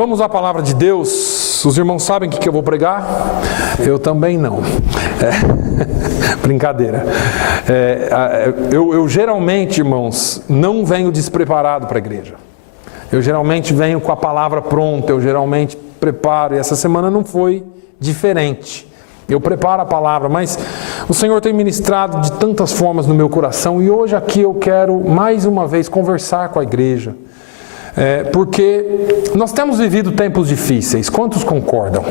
Vamos à palavra de Deus. Os irmãos sabem o que eu vou pregar? Eu também não. Brincadeira. Eu geralmente, irmãos, não venho despreparado para a igreja. Eu geralmente venho com a palavra pronta, eu geralmente preparo, e essa semana não foi diferente. Eu preparo a palavra, mas o Senhor tem ministrado de tantas formas no meu coração, e hoje aqui eu quero mais uma vez conversar com a igreja. Porque nós temos vivido tempos difíceis, quantos concordam?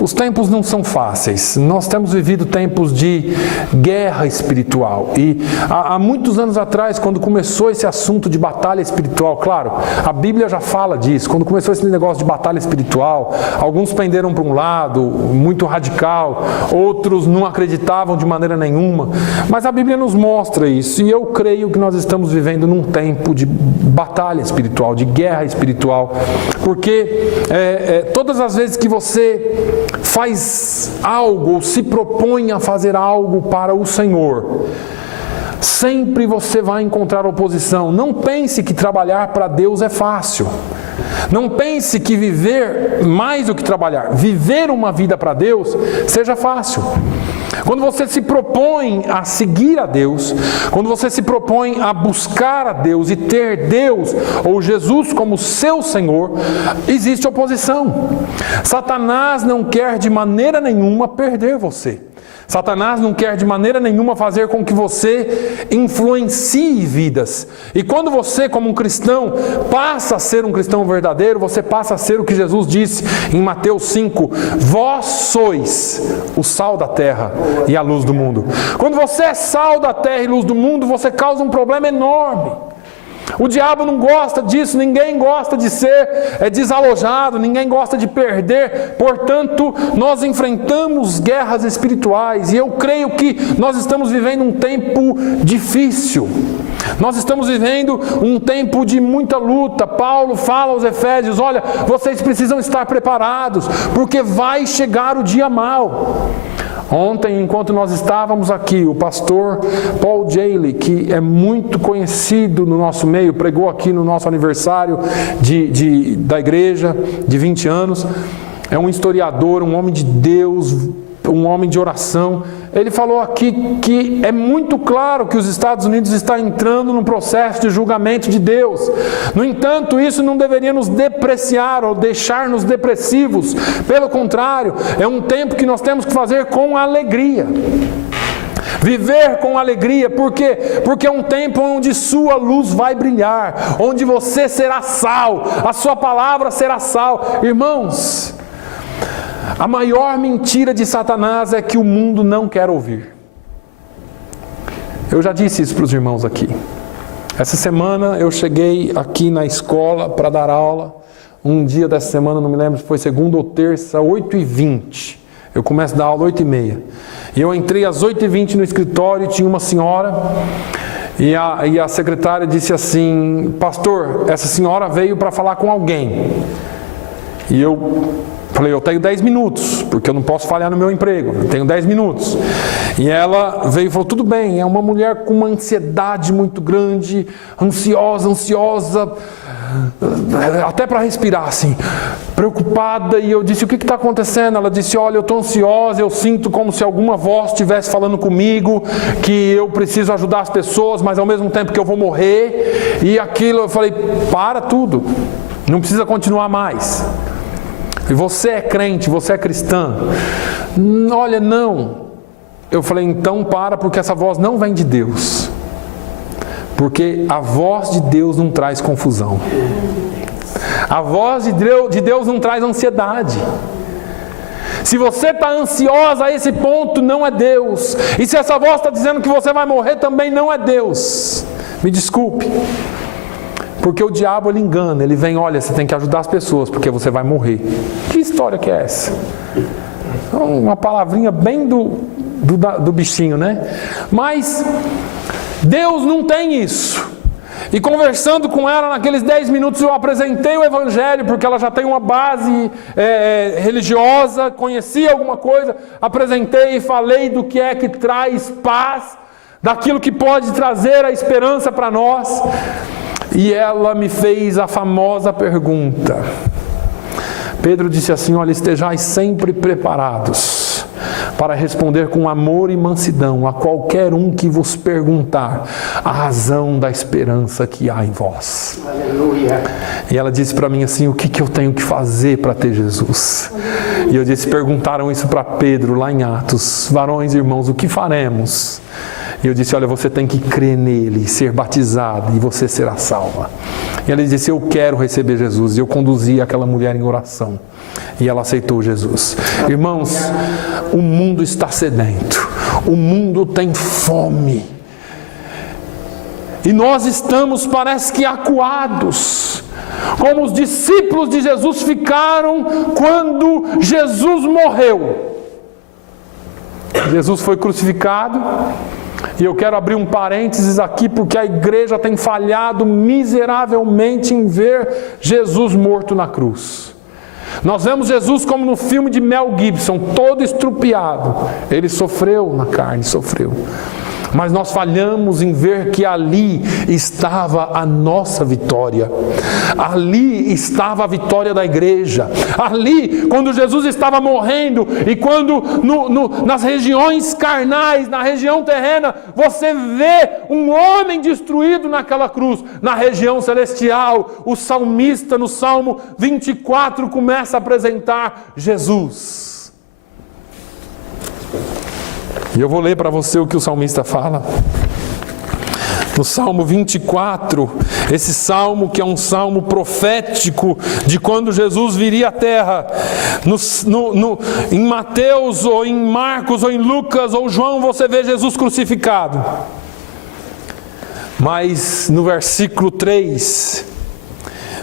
Os tempos não são fáceis, nós temos vivido tempos de guerra espiritual, e há muitos anos atrás, quando começou esse assunto de batalha espiritual, claro, a Bíblia já fala disso, quando começou esse negócio de batalha espiritual, alguns penderam para um lado, muito radical, outros não acreditavam de maneira nenhuma, mas a Bíblia nos mostra isso, e eu creio que nós estamos vivendo num tempo de batalha espiritual, de guerra espiritual, porque todas as vezes que você faz algo, ou se propõe a fazer algo para o Senhor, sempre você vai encontrar oposição. Não pense que trabalhar para Deus é fácil. Não pense que viver mais do que trabalhar, viver uma vida para Deus seja fácil. Quando você se propõe a seguir a Deus, quando você se propõe a buscar a Deus e ter Deus ou Jesus como seu Senhor, existe oposição. Satanás não quer de maneira nenhuma perder você. Satanás não quer de maneira nenhuma fazer com que você influencie vidas. E quando você, como um cristão, passa a ser um cristão verdadeiro, você passa a ser o que Jesus disse em Mateus 5, vós sois o sal da terra e a luz do mundo. Quando você é sal da terra e luz do mundo, você causa um problema enorme. O diabo não gosta disso, ninguém gosta de ser desalojado, ninguém gosta de perder, portanto, nós enfrentamos guerras espirituais, e eu creio que nós estamos vivendo um tempo difícil, nós estamos vivendo um tempo de muita luta. Paulo fala aos Efésios, olha, vocês precisam estar preparados, porque vai chegar o dia mau. Ontem, enquanto nós estávamos aqui, o pastor Paul Jayley, que é muito conhecido no nosso meio, pregou aqui no nosso aniversário da igreja, de 20 anos, é um historiador, um homem de Deus, um homem de oração. Ele falou aqui que é muito claro que os Estados Unidos estão entrando num processo de julgamento de Deus. No entanto, isso não deveria nos depreciar ou deixar-nos depressivos. Pelo contrário, é um tempo que nós temos que fazer com alegria. Viver com alegria, por quê? Porque é um tempo onde sua luz vai brilhar, onde você será sal, a sua palavra será sal. Irmãos, a maior mentira de Satanás é que o mundo não quer ouvir. Eu já disse isso para os irmãos aqui. Essa semana eu cheguei aqui na escola para dar aula. Um dia dessa semana, não me lembro se foi segunda ou terça, 8h20. Eu começo a dar aula 8h30. E eu entrei às 8h20 no escritório e tinha uma senhora. E a secretária disse assim, pastor, essa senhora veio para falar com alguém. E eu falei, eu tenho 10 minutos, porque eu não posso falhar no meu emprego, eu tenho 10 minutos. E ela veio e falou, tudo bem, é uma mulher com uma ansiedade muito grande, ansiosa, até para respirar assim, preocupada. E eu disse, o que está acontecendo? Ela disse, olha, eu estou ansiosa, eu sinto como se alguma voz estivesse falando comigo, que eu preciso ajudar as pessoas, mas ao mesmo tempo que eu vou morrer. E aquilo, eu falei, para tudo, não precisa continuar mais. E você é crente, você é cristã? Olha, não. Eu falei, então para, porque essa voz não vem de Deus. Porque a voz de Deus não traz confusão. A voz de Deus não traz ansiedade. Se você está ansiosa a esse ponto, não é Deus. E se essa voz está dizendo que você vai morrer, também não é Deus. Me desculpe. Porque o diabo, ele engana, ele vem, olha, você tem que ajudar as pessoas, porque você vai morrer. Que história que é essa? Uma palavrinha bem do bichinho, né? Mas Deus não tem isso. E conversando com ela naqueles 10 minutos, eu apresentei o Evangelho, porque ela já tem uma base religiosa, conhecia alguma coisa, apresentei e falei do que é que traz paz, daquilo que pode trazer a esperança para nós. E ela me fez a famosa pergunta, Pedro disse assim: olha, estejais sempre preparados para responder com amor e mansidão a qualquer um que vos perguntar a razão da esperança que há em vós. Aleluia. E ela disse para mim assim: o que eu tenho que fazer para ter Jesus? E eu disse, perguntaram isso para Pedro lá em Atos: varões, irmãos, o que faremos? E eu disse: olha, você tem que crer nele, ser batizado e você será salva. E ela disse: eu quero receber Jesus. E eu conduzi aquela mulher em oração. E ela aceitou Jesus. Irmãos, o mundo está sedento. O mundo tem fome. E nós estamos, parece que, acuados. Como os discípulos de Jesus ficaram quando Jesus morreu. Jesus foi crucificado. E eu quero abrir um parênteses aqui, porque a igreja tem falhado miseravelmente em ver Jesus morto na cruz. Nós vemos Jesus como no filme de Mel Gibson, todo estrupiado. Ele sofreu na carne, sofreu. Mas nós falhamos em ver que ali estava a nossa vitória. Ali estava a vitória da igreja. Ali, quando Jesus estava morrendo, e quando nas regiões carnais, na região terrena, você vê um homem destruído naquela cruz. Na região celestial, o salmista no Salmo 24 começa a apresentar Jesus. E eu vou ler para você o que o salmista fala. No Salmo 24, esse salmo que é um salmo profético de quando Jesus viria à terra. Em Mateus, ou em Marcos, ou em Lucas, ou João, você vê Jesus crucificado. Mas no versículo 3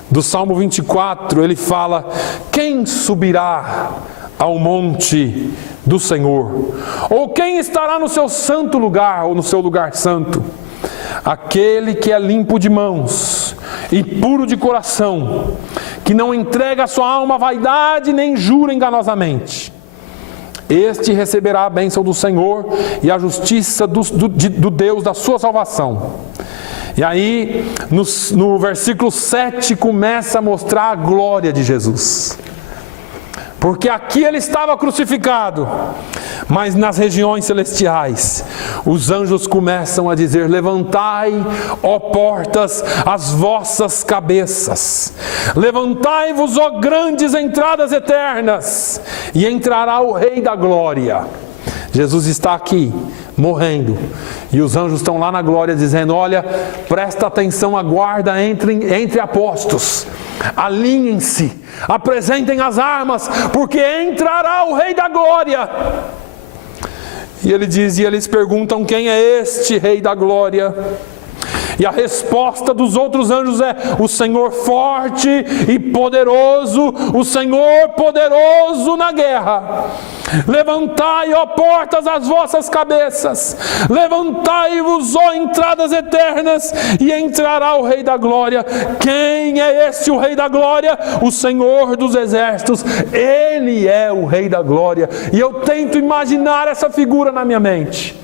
do Salmo 24, ele fala: quem subirá ao monte do Senhor? Ou quem estará no seu santo lugar, ou no seu lugar santo? Aquele que é limpo de mãos e puro de coração, que não entrega a sua alma à vaidade, nem jura enganosamente. Este receberá a bênção do Senhor e a justiça do Deus da sua salvação. E aí, no versículo 7, começa a mostrar a glória de Jesus. Porque aqui ele estava crucificado, mas nas regiões celestiais, os anjos começam a dizer: levantai, ó portas, as vossas cabeças. Levantai-vos, ó grandes entradas eternas, e entrará o Rei da Glória. Jesus está aqui, morrendo, e os anjos estão lá na glória dizendo: olha, presta atenção, aguarda entre apostos, alinhem-se, apresentem as armas, porque entrará o Rei da Glória. E ele diz, e eles perguntam: quem é este Rei da Glória? E a resposta dos outros anjos é: o Senhor forte e poderoso, o Senhor poderoso na guerra. Levantai, ó portas, as vossas cabeças, levantai-vos, ó entradas eternas, e entrará o Rei da Glória. Quem é esse o Rei da Glória? O Senhor dos Exércitos. Ele é o Rei da Glória. E eu tento imaginar essa figura na minha mente,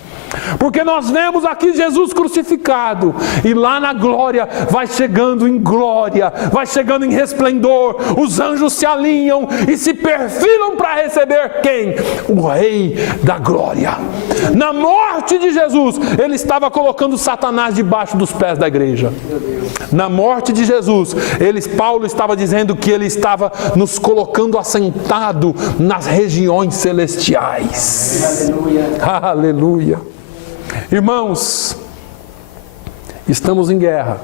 porque nós vemos aqui Jesus crucificado, e lá na glória, vai chegando em glória, vai chegando em resplendor, os anjos se alinham e se perfilam para receber quem? O Rei da Glória. Na morte de Jesus, ele estava colocando Satanás debaixo dos pés da igreja. Na morte de Jesus, Paulo estava dizendo que ele estava nos colocando assentado nas regiões celestiais. Aleluia. Aleluia. Irmãos, estamos em guerra,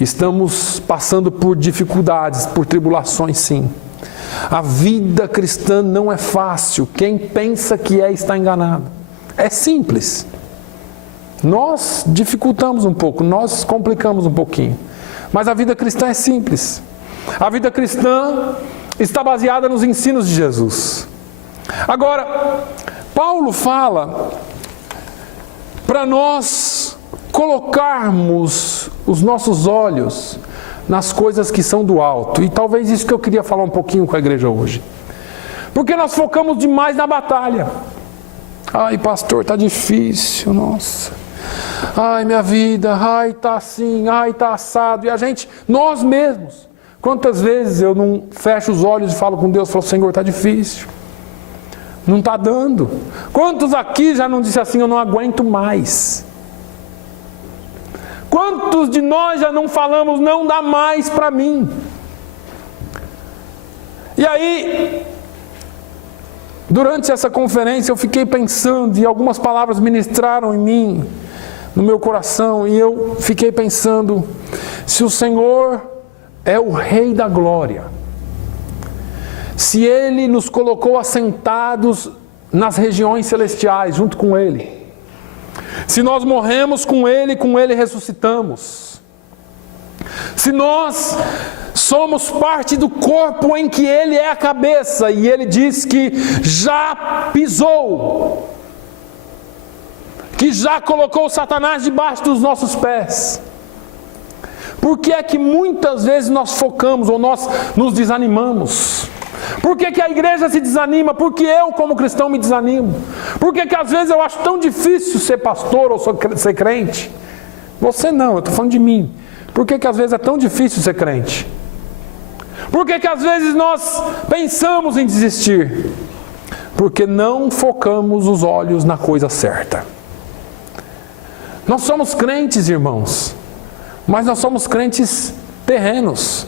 estamos passando por dificuldades, por tribulações, sim. A vida cristã não é fácil. Quem pensa que está enganado. É simples. Nós dificultamos um pouco, nós complicamos um pouquinho, mas a vida cristã é simples. A vida cristã está baseada nos ensinos de Jesus. Agora, Paulo fala para nós colocarmos os nossos olhos nas coisas que são do alto. E talvez isso que eu queria falar um pouquinho com a igreja hoje. Porque nós focamos demais na batalha. Ai, pastor, está difícil, nossa. Ai, minha vida, ai, está assim, ai, está assado. E nós mesmos, Quantas vezes eu não fecho os olhos e falo com Deus, falo, Senhor, está difícil. Não está dando. Quantos aqui já não disse assim, eu não aguento mais? Quantos de nós já não falamos, não dá mais para mim? E aí, durante essa conferência eu fiquei pensando, e algumas palavras ministraram em mim, no meu coração, e eu fiquei pensando, se o Senhor é o Rei da Glória, se Ele nos colocou assentados nas regiões celestiais, junto com Ele, se nós morremos com Ele ressuscitamos, se nós somos parte do corpo em que Ele é a cabeça, e Ele diz que já pisou, que já colocou Satanás debaixo dos nossos pés, por que é que muitas vezes nós focamos ou nós nos desanimamos? Por que a igreja se desanima? Porque eu, como cristão, me desanimo. Por que às vezes eu acho tão difícil ser pastor ou ser crente? Você não, eu estou falando de mim. Por que às vezes é tão difícil ser crente? Por que às vezes nós pensamos em desistir? Porque não focamos os olhos na coisa certa. Nós somos crentes, irmãos, mas nós somos crentes terrenos.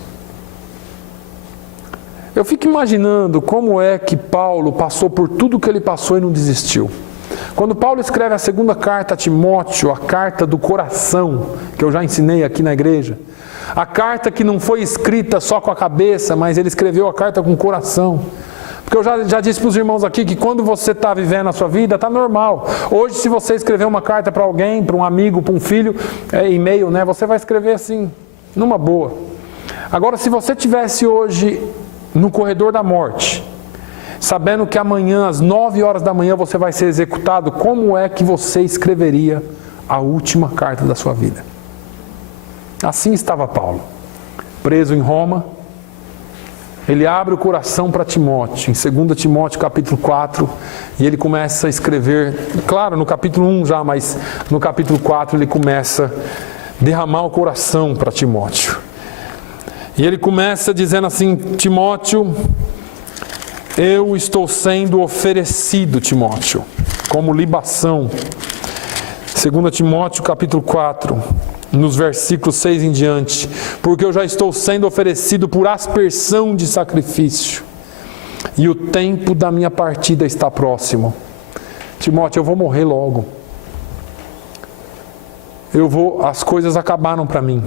Eu fico imaginando como é que Paulo passou por tudo que ele passou e não desistiu. Quando Paulo escreve a segunda carta a Timóteo, a carta do coração, que eu já ensinei aqui na igreja, a carta que não foi escrita só com a cabeça, mas ele escreveu a carta com o coração. Porque eu já disse para os irmãos aqui que quando você está vivendo a sua vida, está normal. Hoje, se você escrever uma carta para alguém, para um amigo, para um filho, e-mail, né, você vai escrever assim, numa boa. Agora, se você tivesse hoje no corredor da morte, sabendo que amanhã, às 9 horas da manhã, você vai ser executado, como é que você escreveria a última carta da sua vida? Assim estava Paulo, preso em Roma. Ele abre o coração para Timóteo, em 2 Timóteo capítulo 4, e ele começa a escrever, claro, no capítulo 1 já, mas no capítulo 4 ele começa a derramar o coração para Timóteo. E ele começa dizendo assim, Timóteo, eu estou sendo oferecido, Timóteo, como libação. 2 Timóteo capítulo 4, nos versículos 6 em diante, porque eu já estou sendo oferecido por aspersão de sacrifício, e o tempo da minha partida está próximo. Timóteo, eu vou morrer logo. As coisas acabaram para mim.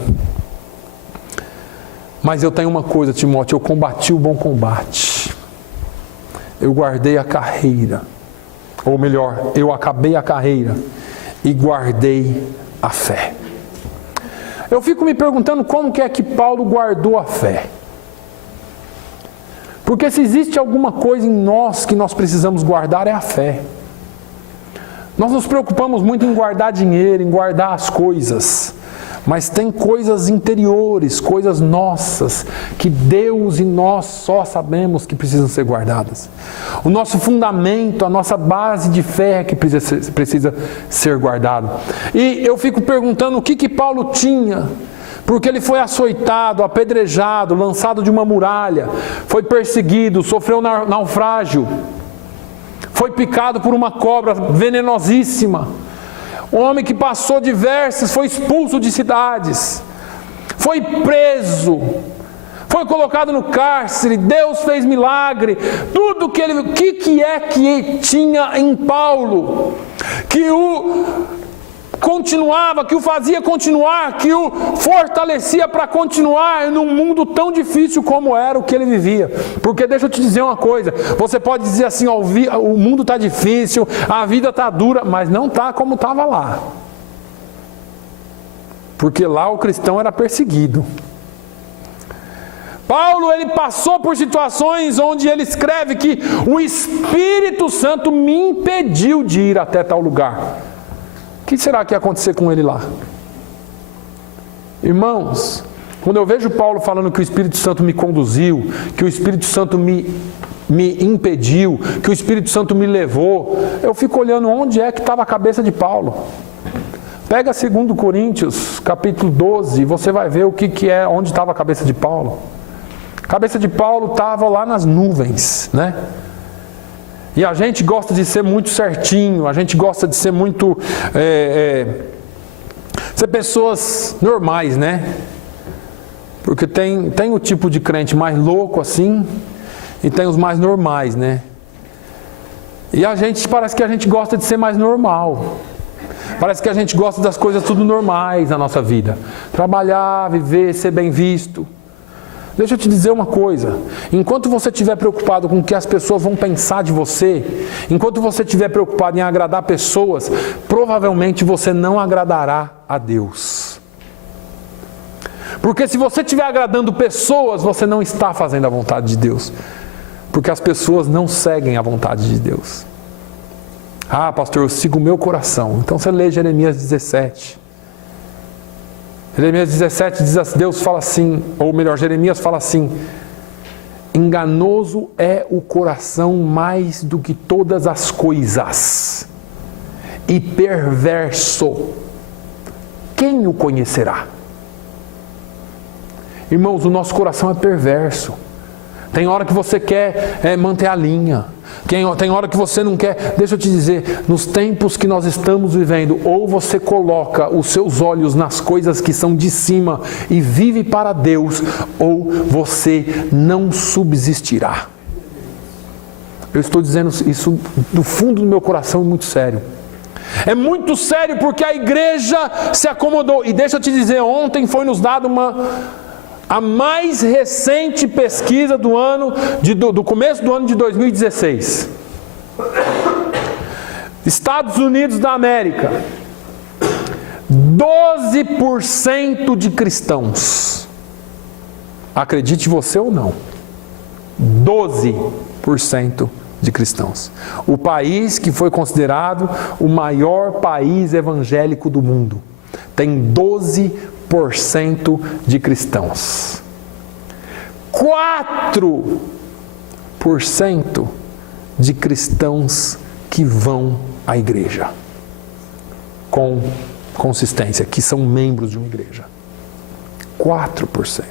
Mas eu tenho uma coisa, Timóteo, eu combati o bom combate. Eu guardei a carreira. Ou melhor, eu acabei a carreira e guardei a fé. Eu fico me perguntando como que é que Paulo guardou a fé. Porque se existe alguma coisa em nós que nós precisamos guardar, é a fé. Nós nos preocupamos muito em guardar dinheiro, em guardar as coisas. Mas tem coisas interiores, coisas nossas, que Deus e nós só sabemos que precisam ser guardadas. O nosso fundamento, a nossa base de fé é que precisa ser guardado. E eu fico perguntando o que Paulo tinha, porque ele foi açoitado, apedrejado, lançado de uma muralha, foi perseguido, sofreu naufrágio, foi picado por uma cobra venenosíssima. Um homem que passou foi expulso de cidades, foi preso, foi colocado no cárcere, Deus fez milagre, tudo que ele... O que é que tinha em Paulo, que o continuava, que o fazia continuar, que o fortalecia para continuar num mundo tão difícil como era o que ele vivia? Porque deixa eu te dizer uma coisa, você pode dizer assim, ó, o mundo está difícil, a vida está dura, mas não está como estava lá. Porque lá o cristão era perseguido. Paulo, ele passou por situações onde ele escreve que o Espírito Santo me impediu de ir até tal lugar. O que será que ia acontecer com ele lá? Irmãos, quando eu vejo Paulo falando que o Espírito Santo me conduziu, que o Espírito Santo me impediu, que o Espírito Santo me levou, eu fico olhando onde é que estava a cabeça de Paulo. Pega 2 Coríntios, capítulo 12, e você vai ver o que é, onde estava a cabeça de Paulo. cabeça de Paulo estava lá nas nuvens, né? E a gente gosta de ser muito certinho, a gente gosta de ser muito... ser pessoas normais, né? Porque tem o tipo de crente mais louco assim, e tem os mais normais, né? E parece que a gente gosta de ser mais normal. Parece que a gente gosta das coisas tudo normais na nossa vida. Trabalhar, viver, ser bem visto. Deixa eu te dizer uma coisa. Enquanto você estiver preocupado com o que as pessoas vão pensar de você, enquanto você estiver preocupado em agradar pessoas, provavelmente você não agradará a Deus. Porque se você estiver agradando pessoas, você não está fazendo a vontade de Deus. Porque as pessoas não seguem a vontade de Deus. Ah, pastor, eu sigo o meu coração. Então você lê Jeremias 17. Jeremias 17 diz, Deus fala assim, ou melhor, Jeremias fala assim: enganoso é o coração mais do que todas as coisas, e perverso, quem o conhecerá? Irmãos, o nosso coração é perverso. Tem hora que você quer manter a linha. Tem hora que você não quer. Deixa eu te dizer, nos tempos que nós estamos vivendo, ou você coloca os seus olhos nas coisas que são de cima e vive para Deus, ou você não subsistirá. Eu estou dizendo isso do fundo do meu coração, muito sério. É muito sério porque a igreja se acomodou. E deixa eu te dizer, ontem foi nos dado a mais recente pesquisa do ano, do começo do ano de 2016. Estados Unidos da América, 12% de cristãos. Acredite você ou não, 12% de cristãos. O país que foi considerado o maior país evangélico do mundo tem 12% de cristãos. 4% de cristãos que vão à igreja com consistência, que são membros de uma igreja. 4%.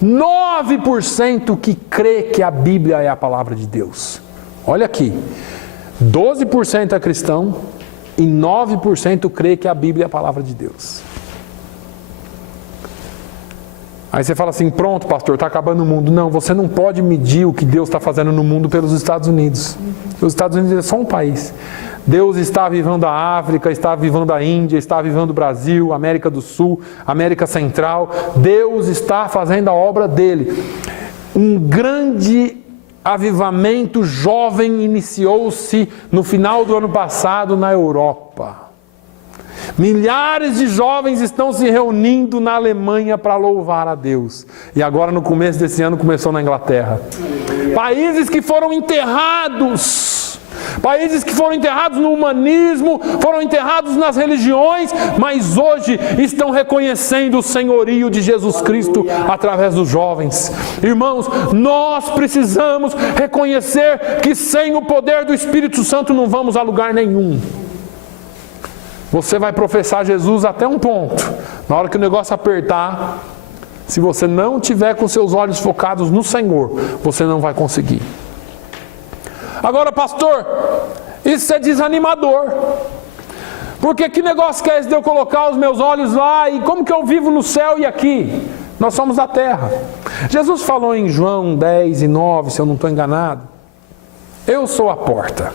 9% que crê que a Bíblia é a palavra de Deus. Olha aqui, 12% é cristão e 9% crê que a Bíblia é a palavra de Deus. Aí você fala assim, pronto pastor, está acabando o mundo. Não, você não pode medir o que Deus está fazendo no mundo pelos Estados Unidos. Os Estados Unidos é só um país. Deus está avivando a África, está avivando a Índia, está avivando o Brasil, América do Sul, América Central. Deus está fazendo a obra dele. Um grande avivamento jovem iniciou-se no final do ano passado na Europa. Milhares de jovens estão se reunindo na Alemanha para louvar a Deus. E agora no começo desse ano começou na Inglaterra. Países que foram enterrados. Países que foram enterrados no humanismo, foram enterrados nas religiões, mas hoje estão reconhecendo o senhorio de Jesus Cristo através dos jovens. Irmãos, nós precisamos reconhecer que sem o poder do Espírito Santo não vamos a lugar nenhum. Você vai professar Jesus até um ponto. Na hora que o negócio apertar, se você não tiver com seus olhos focados no Senhor, você não vai conseguir. Agora, pastor, isso é desanimador. Porque que negócio que é esse de eu colocar os meus olhos lá e como que eu vivo no céu e aqui? Nós somos da terra. Jesus falou em João 10:9, se eu não estou enganado. Eu sou a porta.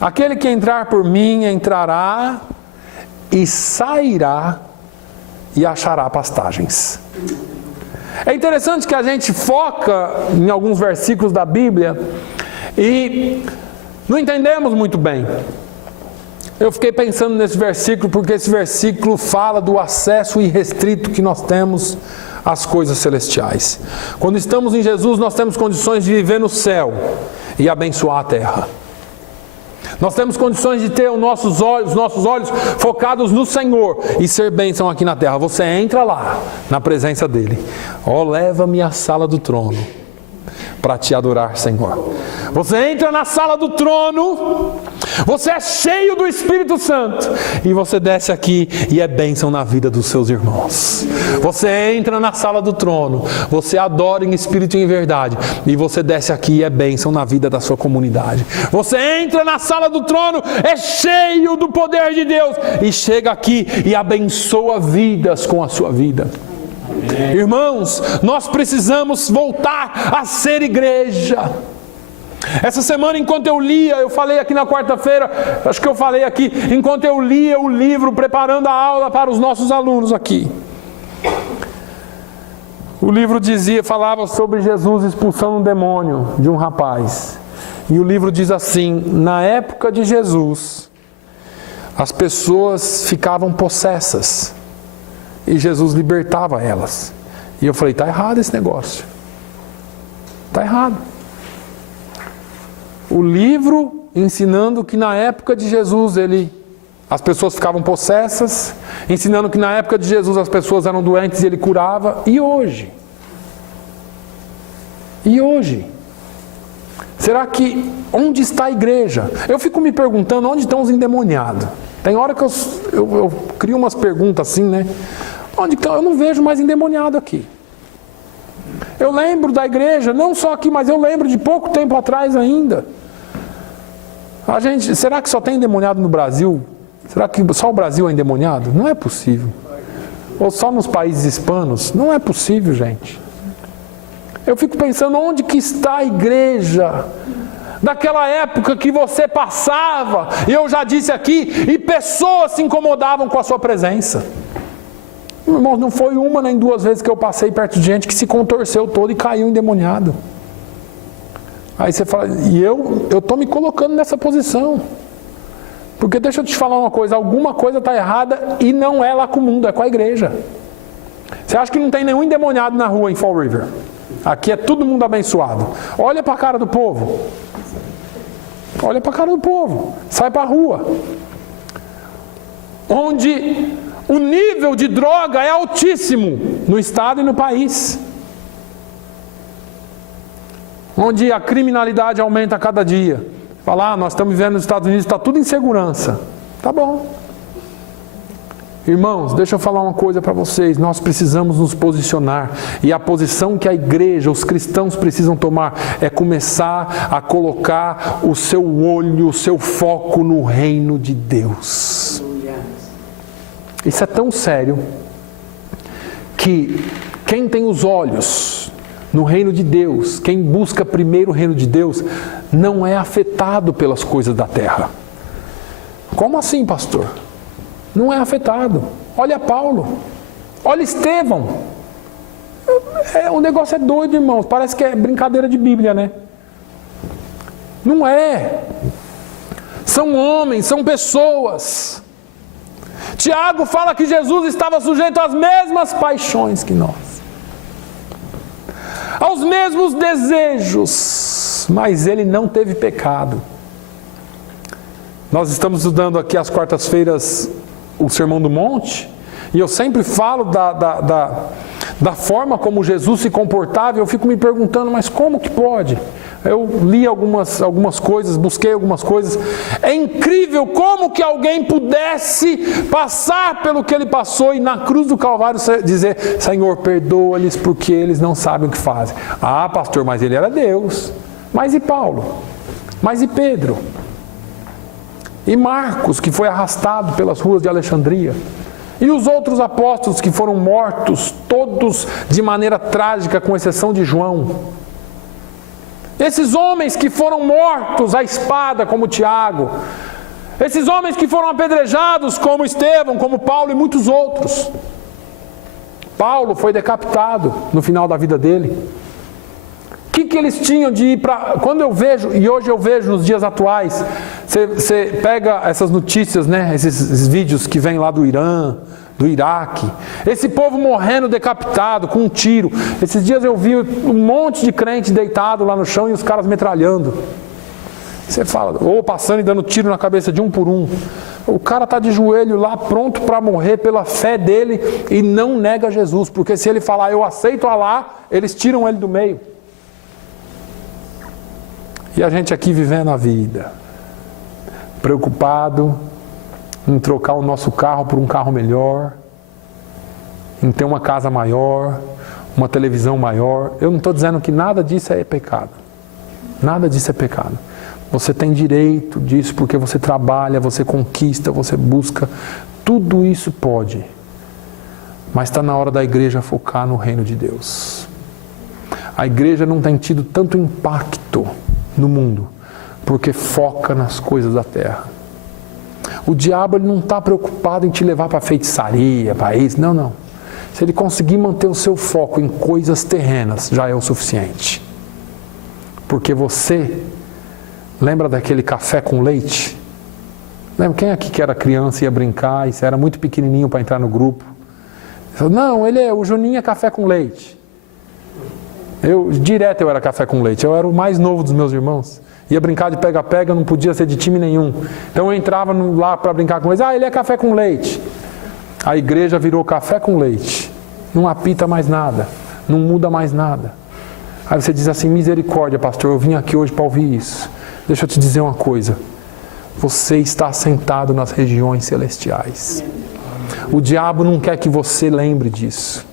Aquele que entrar por mim entrará e sairá e achará pastagens. É interessante que a gente foca em alguns versículos da Bíblia e não entendemos muito bem. Eu fiquei pensando nesse versículo porque esse versículo fala do acesso irrestrito que nós temos às coisas celestiais. Quando estamos em Jesus, nós temos condições de viver no céu e abençoar a terra. Nós temos condições de ter os nossos olhos focados no Senhor e ser bênção aqui na terra. Você entra lá, na presença dEle. Ó, leva-me à sala do trono para te adorar, Senhor. Você entra na sala do trono Você é cheio do Espírito Santo e você desce aqui e é bênção na vida dos seus irmãos. Você entra na sala do trono, você adora em espírito e em verdade e você desce aqui e é bênção na vida da sua comunidade. Você entra na sala do trono, é cheio do poder de Deus e chega aqui e abençoa vidas com a sua vida. Irmãos, nós precisamos voltar a ser igreja. Essa semana, enquanto eu lia, eu falei aqui na quarta-feira, acho que eu falei aqui, enquanto eu lia o livro, preparando a aula para os nossos alunos aqui. O livro falava sobre Jesus expulsando um demônio de um rapaz. E o livro diz assim: na época de Jesus, as pessoas ficavam possessas e Jesus libertava elas. E eu falei, está errado esse negócio. Está errado. O livro ensinando que na época de Jesus as pessoas ficavam possessas, ensinando que na época de Jesus as pessoas eram doentes e ele curava. E hoje? E hoje? Será que, onde está a igreja? Eu fico me perguntando onde estão os endemoniados. Tem hora que eu crio umas perguntas assim, né? Onde estão? Eu não vejo mais endemoniado aqui. Eu lembro da igreja, não só aqui, mas eu lembro de pouco tempo atrás ainda. Será que só tem endemoniado no Brasil? Será que só o Brasil é endemoniado? Não é possível. Ou só nos países hispanos? Não é possível, gente. Eu fico pensando, onde que está a igreja? Daquela época que você passava, e eu já disse aqui, e pessoas se incomodavam com a sua presença. Irmãos, não foi uma nem duas vezes que eu passei perto de gente que se contorceu todo e caiu endemoniado. Aí você fala, e eu estou me colocando nessa posição. Porque deixa eu te falar uma coisa, alguma coisa está errada e não é lá com o mundo, é com a igreja. Você acha que não tem nenhum endemoniado na rua em Fall River? Aqui é todo mundo abençoado. Olha para a cara do povo. Olha para a cara do povo. Sai para a rua. Onde o nível de droga é altíssimo no estado e no país. Onde a criminalidade aumenta a cada dia. Falar, nós estamos vivendo nos Estados Unidos, está tudo em segurança. Tá bom. Irmãos, deixa eu falar uma coisa para vocês. Nós precisamos nos posicionar. E a posição que a igreja, os cristãos precisam tomar é começar a colocar o seu olho, o seu foco no reino de Deus. Isso é tão sério que quem tem os olhos no reino de Deus, quem busca primeiro o reino de Deus, não é afetado pelas coisas da terra. Como assim, pastor? Não é afetado. Olha Paulo, olha Estevão. O negócio é doido, irmãos. Parece que é brincadeira de Bíblia, né? Não é. São homens, são pessoas. Tiago fala que Jesus estava sujeito às mesmas paixões que nós, aos mesmos desejos, mas ele não teve pecado. Nós estamos estudando aqui às quartas-feiras o Sermão do Monte, e eu sempre falo da forma como Jesus se comportava, e eu fico me perguntando, mas como que pode? Eu li algumas coisas, busquei algumas coisas. É incrível como que alguém pudesse passar pelo que ele passou e na cruz do Calvário dizer, Senhor, perdoa-lhes porque eles não sabem o que fazem. Ah, pastor, mas ele era Deus. Mas e Paulo? Mas e Pedro? E Marcos, que foi arrastado pelas ruas de Alexandria? E os outros apóstolos que foram mortos, todos de maneira trágica, com exceção de João? Esses homens que foram mortos à espada, como Tiago, esses homens que foram apedrejados, como Estevão, como Paulo e muitos outros. Paulo foi decapitado no final da vida dele. O que eles tinham de ir para... Quando eu vejo, e hoje eu vejo nos dias atuais, você pega essas notícias, né, esses vídeos que vêm lá do Irã, do Iraque, esse povo morrendo decapitado com um tiro. Esses dias eu vi um monte de crente deitado lá no chão e os caras metralhando. Você fala, ou passando e dando tiro na cabeça de um por um. O cara está de joelho lá pronto para morrer pela fé dele e não nega Jesus, porque se ele falar eu aceito Alá, eles tiram ele do meio. E a gente aqui vivendo a vida. preocupado em trocar o nosso carro por um carro melhor, em ter uma casa maior, uma televisão maior. Eu não estou dizendo que nada disso é pecado. Nada disso é pecado. Você tem direito disso porque você trabalha, você conquista, você busca. Tudo isso pode. Mas está na hora da igreja focar no reino de Deus. A igreja não tem tido tanto impacto no mundo porque foca nas coisas da terra. O diabo ele não está preocupado em te levar para feitiçaria, para isso. Não, não. Se ele conseguir manter o seu foco em coisas terrenas, já é o suficiente. Porque você, lembra daquele café com leite? Lembra quem aqui que era criança e ia brincar e você era muito pequenininho para entrar no grupo? Não, o Juninho é café com leite. Direto eu era café com leite. Eu era o mais novo dos meus irmãos. Ia brincar de pega-pega, não podia ser de time nenhum. Então eu entrava lá para brincar com eles. Ele é café com leite. A igreja virou café com leite. Não apita mais nada. Não muda mais nada. Aí você diz assim, misericórdia, pastor, eu vim aqui hoje para ouvir isso. Deixa eu te dizer uma coisa. Você está sentado nas regiões celestiais. O diabo não quer que você lembre disso.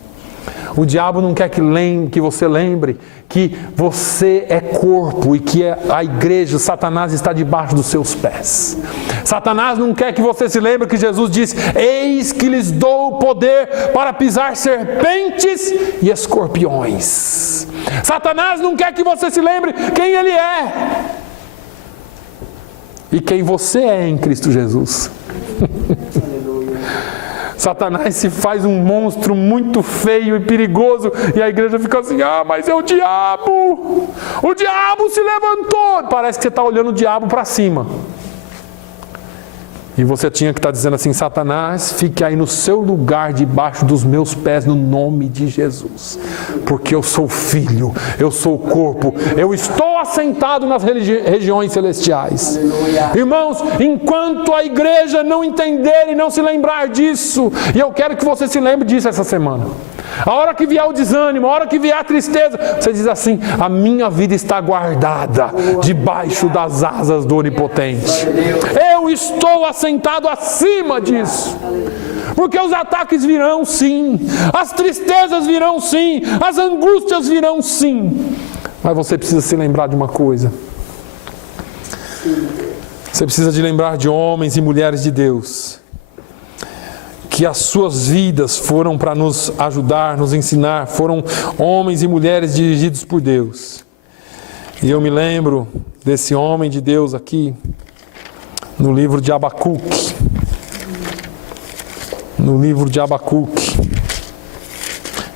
O diabo não quer que você lembre que você é corpo e que a igreja, Satanás está debaixo dos seus pés. Satanás não quer que você se lembre que Jesus disse, eis que lhes dou o poder para pisar serpentes e escorpiões. Satanás não quer que você se lembre quem ele é e quem você é em Cristo Jesus. Satanás se faz um monstro muito feio e perigoso e a igreja fica assim, mas é o diabo! O diabo se levantou! Parece que você está olhando o diabo para cima. E você tinha que estar dizendo assim, Satanás, fique aí no seu lugar debaixo dos meus pés no nome de Jesus. Porque eu sou filho, eu sou corpo, eu estou assentado nas regiões celestiais. Aleluia. Irmãos, enquanto a igreja não entender e não se lembrar disso, e eu quero que você se lembre disso essa semana. A hora que vier o desânimo, a hora que vier a tristeza, você diz assim, a minha vida está guardada debaixo das asas do Onipotente. Eu estou assentado acima disso. Porque os ataques virão sim, as tristezas virão sim, as angústias virão sim. Mas você precisa se lembrar de uma coisa. Você precisa de lembrar de homens e mulheres de Deus, que as suas vidas foram para nos ajudar, nos ensinar, foram homens e mulheres dirigidos por Deus. E eu me lembro desse homem de Deus aqui, no livro de Abacuque. No livro de Abacuque.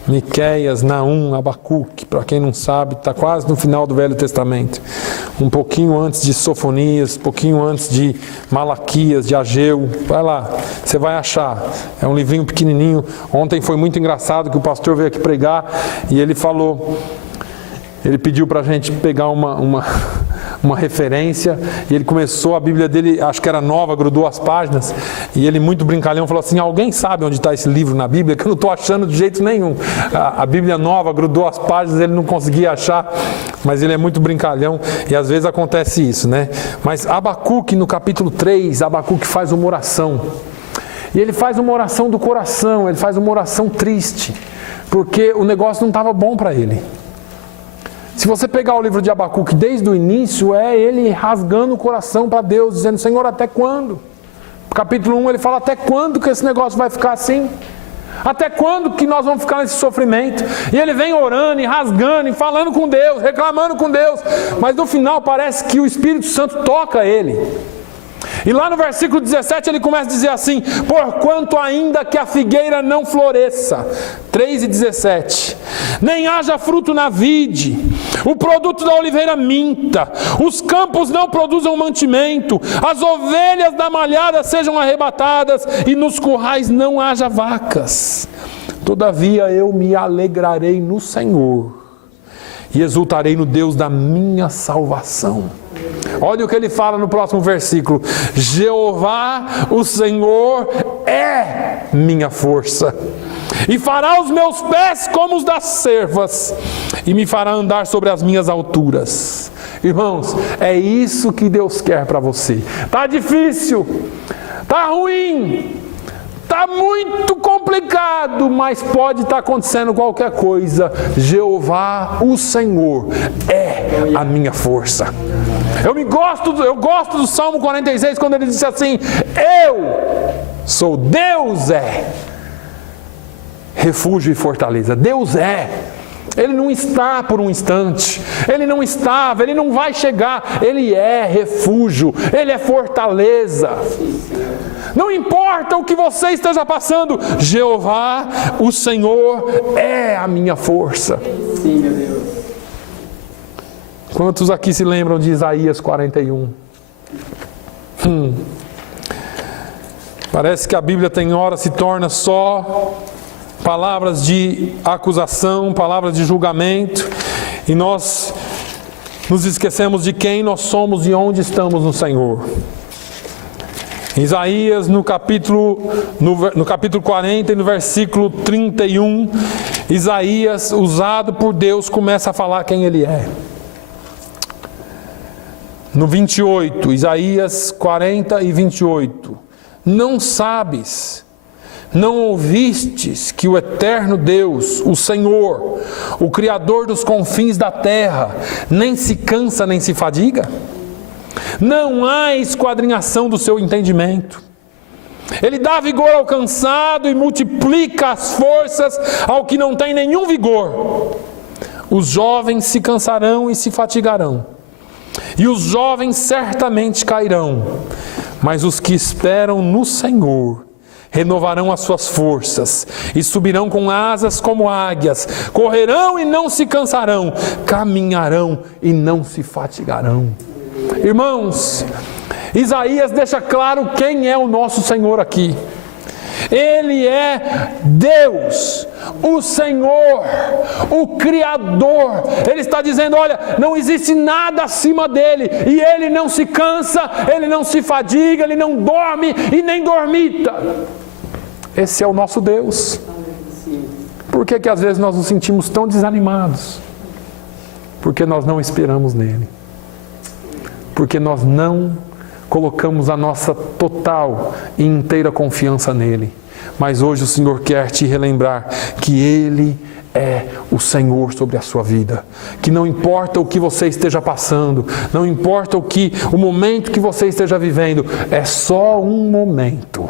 Miqueias, Naum, Abacuque, para quem não sabe, está quase no final do Velho Testamento. Um pouquinho antes de Sofonias, um pouquinho antes de Malaquias, de Ageu. Vai lá, você vai achar. É um livrinho pequenininho. Ontem foi muito engraçado que o pastor veio aqui pregar e ele falou, ele pediu para a gente pegar uma referência e ele começou, a Bíblia dele, acho que era nova, grudou as páginas e ele muito brincalhão falou assim, alguém sabe onde está esse livro na Bíblia? Que eu não estou achando de jeito nenhum. A Bíblia nova grudou as páginas, ele não conseguia achar, mas ele é muito brincalhão e às vezes acontece isso, né? Mas Abacuque, no capítulo 3, Abacuque faz uma oração e ele faz uma oração do coração, ele faz uma oração triste, porque o negócio não estava bom para ele. Se você pegar o livro de Abacuque desde o início, é ele rasgando o coração para Deus, dizendo, Senhor, até quando? No capítulo 1 ele fala, até quando que esse negócio vai ficar assim? Até quando que nós vamos ficar nesse sofrimento? E ele vem orando e rasgando e falando com Deus, reclamando com Deus, mas no final parece que o Espírito Santo toca ele. E lá no versículo 17 ele começa a dizer assim, porquanto ainda que a figueira não floresça, 3:17, nem haja fruto na vide, o produto da oliveira minta, os campos não produzam mantimento, as ovelhas da malhada sejam arrebatadas e nos currais não haja vacas, todavia eu me alegrarei no Senhor e exultarei no Deus da minha salvação. Olha o que ele fala no próximo versículo, Jeová, o Senhor, é minha força, e fará os meus pés como os das cervas, e me fará andar sobre as minhas alturas. Irmãos, é isso que Deus quer para você. Está difícil, está ruim, está muito complicado, mas pode estar acontecendo qualquer coisa. Jeová, o Senhor, é a minha força. Eu gosto do Salmo 46, quando ele disse assim: eu sou Deus, refúgio e fortaleza. Deus é. Ele não está por um instante, Ele não estava, Ele não vai chegar, Ele é refúgio, Ele é fortaleza. Não importa o que você esteja passando, Jeová, o Senhor, é a minha força. Sim, meu Deus. Quantos aqui se lembram de Isaías 41? Parece que a Bíblia tem hora se torna só palavras de acusação, palavras de julgamento, e nós nos esquecemos de quem nós somos e onde estamos no Senhor. Isaías, no capítulo 40 e no versículo 31, Isaías, usado por Deus, começa a falar quem Ele é. No 28, Isaías 40 e 28, não sabes, não ouvistes que o eterno Deus, o Senhor, o Criador dos confins da terra, nem se cansa nem se fadiga? Não há esquadrinhação do seu entendimento. Ele dá vigor ao cansado e multiplica as forças ao que não tem nenhum vigor. Os jovens se cansarão e se fatigarão, e os jovens certamente cairão, mas os que esperam no Senhor renovarão as suas forças e subirão com asas como águias, correrão e não se cansarão, caminharão e não se fatigarão. Irmãos, Isaías deixa claro quem é o nosso Senhor aqui. Ele é Deus, o Senhor, o Criador. Ele está dizendo: olha, não existe nada acima dele, e ele não se cansa, ele não se fadiga, ele não dorme e nem dormita. Esse é o nosso Deus. Por que que às vezes nós nos sentimos tão desanimados? Porque nós não esperamos nele. Porque nós não colocamos a nossa total e inteira confiança nele. Mas hoje o Senhor quer te relembrar que Ele é o Senhor sobre a sua vida. Que não importa o que você esteja passando, não importa o momento que você esteja vivendo, é só um momento.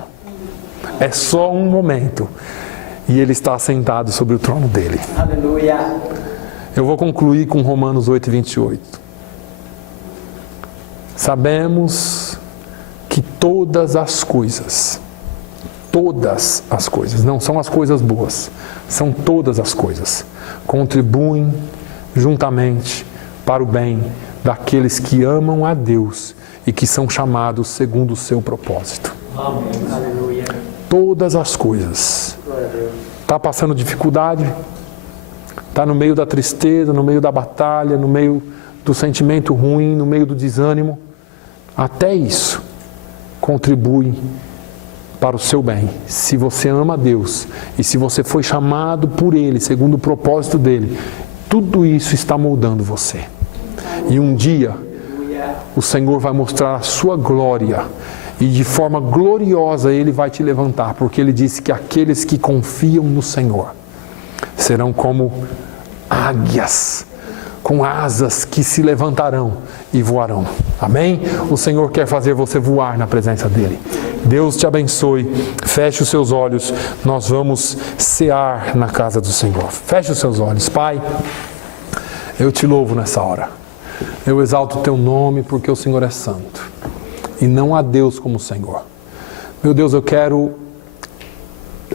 É só um momento. E Ele está assentado sobre o trono dele. Aleluia. Eu vou concluir com Romanos 8, 28. Sabemos que todas as coisas, não são as coisas boas, são todas as coisas, contribuem juntamente para o bem daqueles que amam a Deus e que são chamados segundo o seu propósito. Amém. Aleluia. Todas as coisas. Está passando dificuldade? Está no meio da tristeza, no meio da batalha, no meio do sentimento ruim, no meio do desânimo? Até isso contribui para o seu bem. Se você ama a Deus e se você foi chamado por Ele, segundo o propósito dEle, tudo isso está moldando você. E um dia o Senhor vai mostrar a sua glória e de forma gloriosa Ele vai te levantar, porque Ele disse que aqueles que confiam no Senhor serão como águias, com asas que se levantarão e voarão. Amém? O Senhor quer fazer você voar na presença dEle. Deus te abençoe. Feche os seus olhos. Nós vamos cear na casa do Senhor. Feche os seus olhos. Pai, eu te louvo nessa hora. Eu exalto o teu nome porque o Senhor é santo. E não há Deus como o Senhor. Meu Deus, eu quero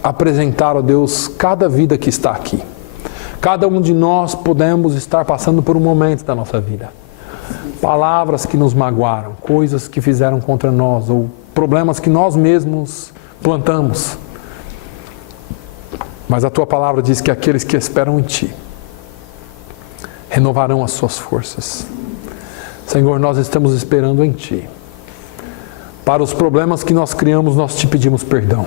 apresentar, ó Deus, cada vida que está aqui. Cada um de nós podemos estar passando por um momento da nossa vida. Palavras que nos magoaram, coisas que fizeram contra nós, ou problemas que nós mesmos plantamos. Mas a tua palavra diz que aqueles que esperam em ti renovarão as suas forças. Senhor, nós estamos esperando em ti. Para os problemas que nós criamos, nós te pedimos perdão.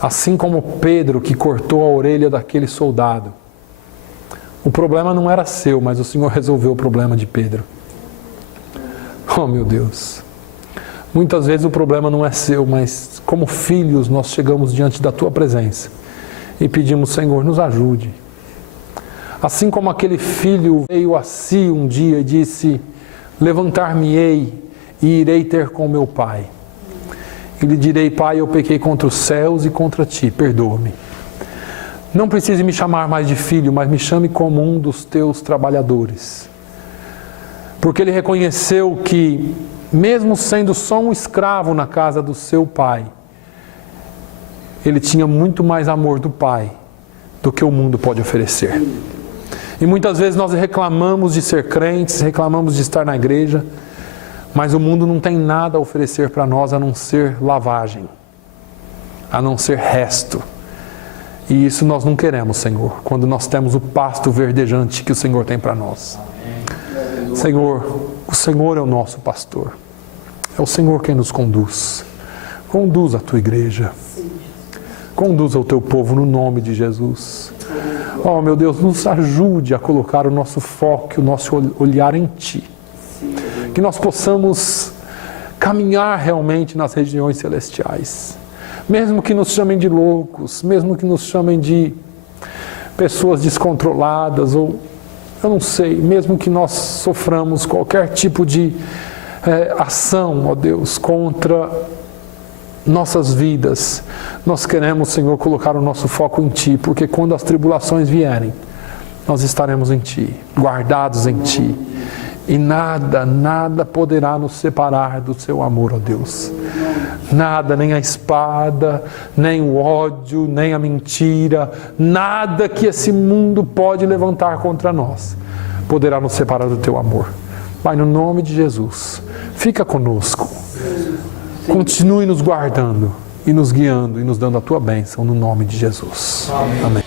Assim como Pedro, que cortou a orelha daquele soldado, O problema não era seu, mas o Senhor resolveu o problema de Pedro. Oh, meu Deus. Muitas vezes o problema não é seu, mas como filhos nós chegamos diante da Tua presença e pedimos, Senhor, nos ajude. Assim como aquele filho veio a si um dia e disse, levantar-me-ei e irei ter com meu pai. E lhe direi, Pai, eu pequei contra os céus e contra Ti, perdoa-me. Não precise me chamar mais de filho, mas me chame como um dos Teus trabalhadores. Porque ele reconheceu que, mesmo sendo só um escravo na casa do seu pai, ele tinha muito mais amor do Pai do que o mundo pode oferecer. E muitas vezes nós reclamamos de ser crentes, reclamamos de estar na igreja, mas o mundo não tem nada a oferecer para nós a não ser lavagem, a não ser resto. E isso nós não queremos, Senhor, quando nós temos o pasto verdejante que o Senhor tem para nós. Senhor, o Senhor é o nosso pastor. É o Senhor quem nos conduz. Conduz a Tua igreja. Conduza o Teu povo no nome de Jesus. Oh, meu Deus, nos ajude a colocar o nosso foco, o nosso olhar em Ti. Que nós possamos caminhar realmente nas regiões celestiais. Mesmo que nos chamem de loucos, mesmo que nos chamem de pessoas descontroladas, ou eu não sei, mesmo que nós soframos qualquer tipo de ação, ó Deus, contra nossas vidas, nós queremos, Senhor, colocar o nosso foco em Ti, porque quando as tribulações vierem, nós estaremos em Ti, guardados em Ti. E nada poderá nos separar do Seu amor, ó Deus. Nada, nem a espada, nem o ódio, nem a mentira, nada que esse mundo pode levantar contra nós, poderá nos separar do Teu amor. Pai, no nome de Jesus, fica conosco. Continue nos guardando e nos guiando e nos dando a Tua bênção, no nome de Jesus. Amém.